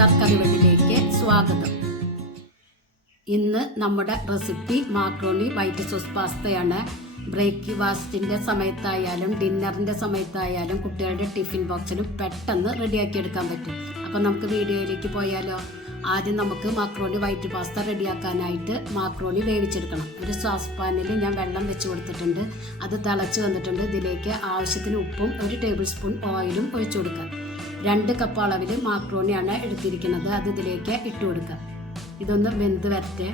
നിസാർ കറിവെള്ളിലേക്ക് സ്വാഗതം. ഇന്ന് നമ്മുടെ റെസിപ്പി മാക്രോണി വൈറ്റ് സോസ് പാസ്തയാണ്. ബ്രേക്ക്ഫാസ്റ്റിൻ്റെ സമയത്തായാലും ഡിന്നറിൻ്റെ സമയത്തായാലും കുട്ടികളുടെ ടിഫിൻ ബോക്സിനും പെട്ടെന്ന് റെഡിയാക്കി എടുക്കാൻ പറ്റും. അപ്പം നമുക്ക് വീഡിയോയിലേക്ക് പോയാലോ. ആദ്യം നമുക്ക് മാക്രോണി വൈറ്റ് പാസ്ത റെഡിയാക്കാനായിട്ട് മാക്രോണി വേവിച്ചെടുക്കണം. ഒരു സോസ് പാനിൽ ഞാൻ വെള്ളം വെച്ച് കൊടുത്തിട്ടുണ്ട്. അത് തിളച്ച് വന്നിട്ടുണ്ട്. ഇതിലേക്ക് ആവശ്യത്തിന് ഉപ്പും 1 ടേബിൾ സ്പൂൺ ഓയിലും ഒഴിച്ചു കൊടുക്കുക. 2 കപ്പ് അളവിൽ മാക്രോണിയാണ് എടുത്തിരിക്കുന്നത്. അത് ഇതിലേക്ക് ഇട്ട് കൊടുക്കുക. ഇതൊന്ന് വെന്ത് വരട്ടെ.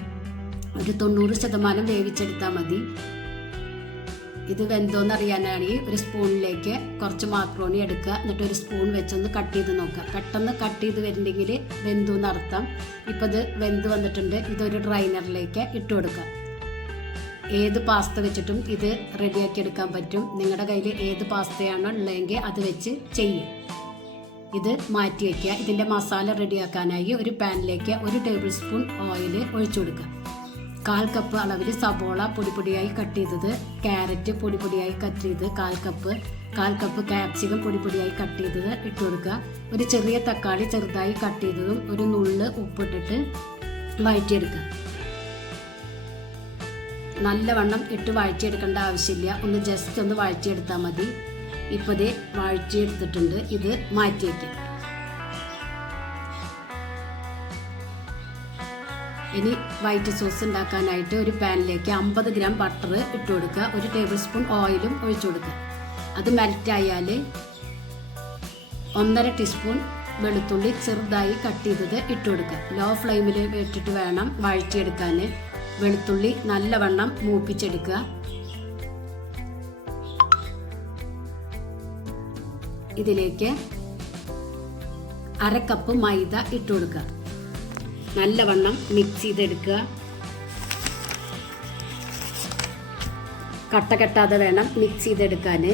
ഒരു 90% വേവിച്ചെടുത്താൽ മതി. ഇത് വെന്തോന്ന് അറിയാനാണെങ്കിൽ ഒരു സ്പൂണിലേക്ക് കുറച്ച് മാക്രോണി എടുക്കുക. എന്നിട്ട് ഒരു സ്പൂൺ വെച്ചൊന്ന് കട്ട് ചെയ്ത് നോക്കുക. പെട്ടെന്ന് കട്ട് ചെയ്ത് വരുന്നുണ്ടെങ്കിൽ വെന്തു എന്നർത്ഥം. ഇപ്പോൾ ഇത് വെന്ത് വന്നിട്ടുണ്ട്. ഇതൊരു ഡ്രൈനറിലേക്ക് ഇട്ട് കൊടുക്കുക. ഏത് പാസ്ത വെച്ചിട്ടും ഇത് റെഡിയാക്കി എടുക്കാൻ പറ്റും. നിങ്ങളുടെ കയ്യിൽ ഏത് പാസ്തയാണോ ഉള്ളതെങ്കിൽ അത് വെച്ച് ചെയ്യും. ഇത് മാറ്റി വയ്ക്കുക. ഇതിൻ്റെ മസാല റെഡിയാക്കാനായി ഒരു പാനിലേക്ക് 1 ടേബിൾ സ്പൂൺ ഓയിൽ ഒഴിച്ചു കൊടുക്കുക. 1/4 കപ്പ് അളവിൽ സബോള പൊടിപ്പൊടിയായി കട്ട് ചെയ്തത്, ക്യാരറ്റ് പൊടിപ്പൊടിയായി കട്ട് ചെയ്ത് 1/4 കപ്പ്, 1/4 കപ്പ് ക്യാപ്സിക്കം പൊടിപ്പൊടിയായി കട്ട് ചെയ്തത് ഇട്ട് കൊടുക്കുക. ഒരു ചെറിയ തക്കാളി ചെറുതായി കട്ട് ചെയ്തതും ഒരു നുള്ള് ഉപ്പിട്ടിട്ട് വഴറ്റിയെടുക്കുക. നല്ലവണ്ണം ഇട്ട് വഴറ്റിയെടുക്കേണ്ട ആവശ്യമില്ല. ഒന്ന് ജസ്റ്റ് ഒന്ന് വഴറ്റിയെടുത്താൽ മതി. ഇപ്പോൾ ഇത് വഴറ്റിയെടുത്തിട്ടുണ്ട്. ഇത് മാറ്റി വയ്ക്കാം. ഇനി വൈറ്റ് സോസ് ഉണ്ടാക്കാനായിട്ട് ഒരു പാനിലേക്ക് 50 ഗ്രാം ബട്ടർ ഇട്ട് കൊടുക്കുക. 1 ടേബിൾ സ്പൂൺ ഓയിലും ഒഴിച്ചു കൊടുക്കുക. അത് മെൽറ്റായാൽ 1.5 ടീസ്പൂൺ വെളുത്തുള്ളി ചെറുതായി കട്ട് ചെയ്തത് ഇട്ട് കൊടുക്കുക. ലോ ഫ്ലെയിമിൽ ഇട്ടിട്ട് വേണം വഴറ്റിയെടുക്കാൻ. വെളുത്തുള്ളി നല്ലവണ്ണം മൂപ്പിച്ചെടുക്കുക. ഇതിലേക്ക് 1/2 കപ്പ് മൈദ ഇട്ട് കൊടുക്കുക. നല്ലവണ്ണം മിക്സ് ചെയ്തെടുക്കുക. കട്ട കെട്ടാതെ വേണം മിക്സ് ചെയ്തെടുക്കാൻ.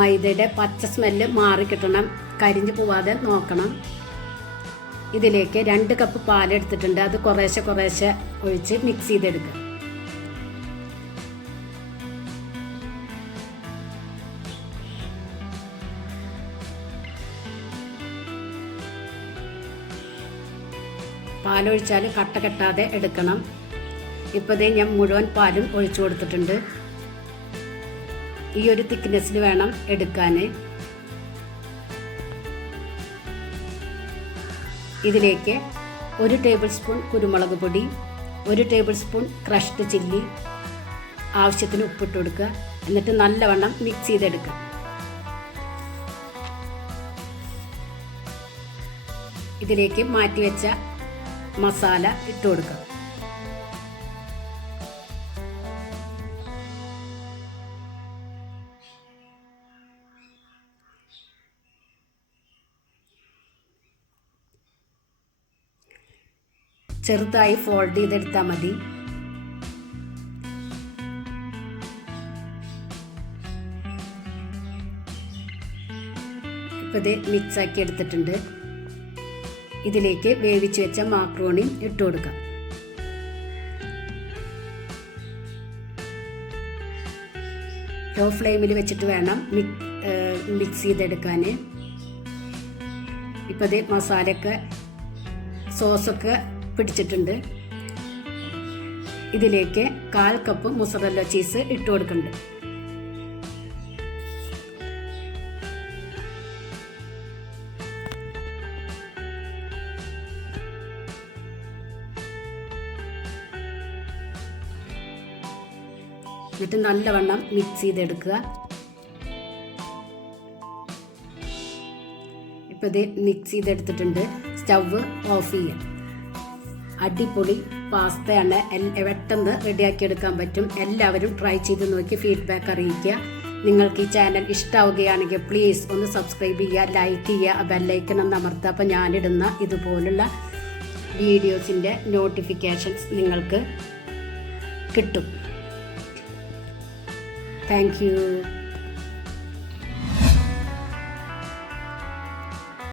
മൈദയുടെ പച്ച സ്മെല്ല് മാറിക്കിട്ടണം. കരിഞ്ഞു പോവാതെ നോക്കണം. ഇതിലേക്ക് 2 കപ്പ് പാലെടുത്തിട്ടുണ്ട്. അത് കുറേശ്ശെ ഒഴിച്ച് മിക്സ് ചെയ്തെടുക്കുക. പാലൊഴിച്ചാൽ കട്ട കെട്ടാതെ എടുക്കണം. ഇപ്പോൾ ഞാൻ മുഴുവൻ പാലും ഒഴിച്ചു കൊടുത്തിട്ടുണ്ട്. ഈ ഒരു തിക്നെസ്സിൽ വേണം എടുക്കാൻ. ഇതിലേക്ക് 1 ടേബിൾ സ്പൂൺ കുരുമുളക് പൊടി, 1 ടേബിൾ സ്പൂൺ ക്രഷ്ഡ് ചില്ലി, ആവശ്യത്തിന് ഉപ്പിട്ട് കൊടുക്കുക. എന്നിട്ട് നല്ലവണ്ണം മിക്സ് ചെയ്തെടുക്കുക. ഇതിലേക്ക് മാറ്റിവെച്ച മസാല ഇട്ട് കൊടുക്കുക. ചെറുതായി ഫോൾഡ് ചെയ്തെടുത്താൽ മതി. ഇപ്പോൾ ഇത് മിക്സാക്കി എടുത്തിട്ടുണ്ട്. ഇതിലേക്ക് വേവിച്ച് വെച്ച മാക്രോണി ഇട്ട് കൊടുക്കാം. ലോ ഫ്ലെയിമിൽ വെച്ചിട്ട് വേണം മിക്സ് ചെയ്തെടുക്കാൻ. ഇപ്പോൾ ഇത് മസാലയൊക്കെ സോസൊക്കെ പിടിച്ചിട്ടുണ്ട്. ഇതിലേക്ക് 1/4 കപ്പ് മൊസറല്ല ചീസ് ഇട്ട് കൊടുക്കുന്നുണ്ട്. എന്നിട്ട് നല്ലവണ്ണം മിക്സ് ചെയ്തെടുക്കുക. ഇപ്പോൾ ഇത് മിക്സ് ചെയ്തെടുത്തിട്ടുണ്ട്. സ്റ്റവ് ഓഫ് ചെയ്യുക. അടിപൊളി പാസ്തയാണ്. പെട്ടെന്ന് റെഡിയാക്കി എടുക്കാൻ പറ്റും. എല്ലാവരും ട്രൈ ചെയ്ത് നോക്കി ഫീഡ്ബാക്ക് അറിയിക്കുക. നിങ്ങൾക്ക് ഈ ചാനൽ ഇഷ്ടമാവുകയാണെങ്കിൽ പ്ലീസ് ഒന്ന് സബ്സ്ക്രൈബ് ചെയ്യുക, ലൈക്ക് ചെയ്യുക, ബെല്ലൈക്കൺ ഒന്ന് അമർത്തുക. അപ്പോൾ ഞാനിടുന്ന ഇതുപോലുള്ള വീഡിയോസിൻ്റെ നോട്ടിഫിക്കേഷൻസ് നിങ്ങൾക്ക് കിട്ടും. Thank you.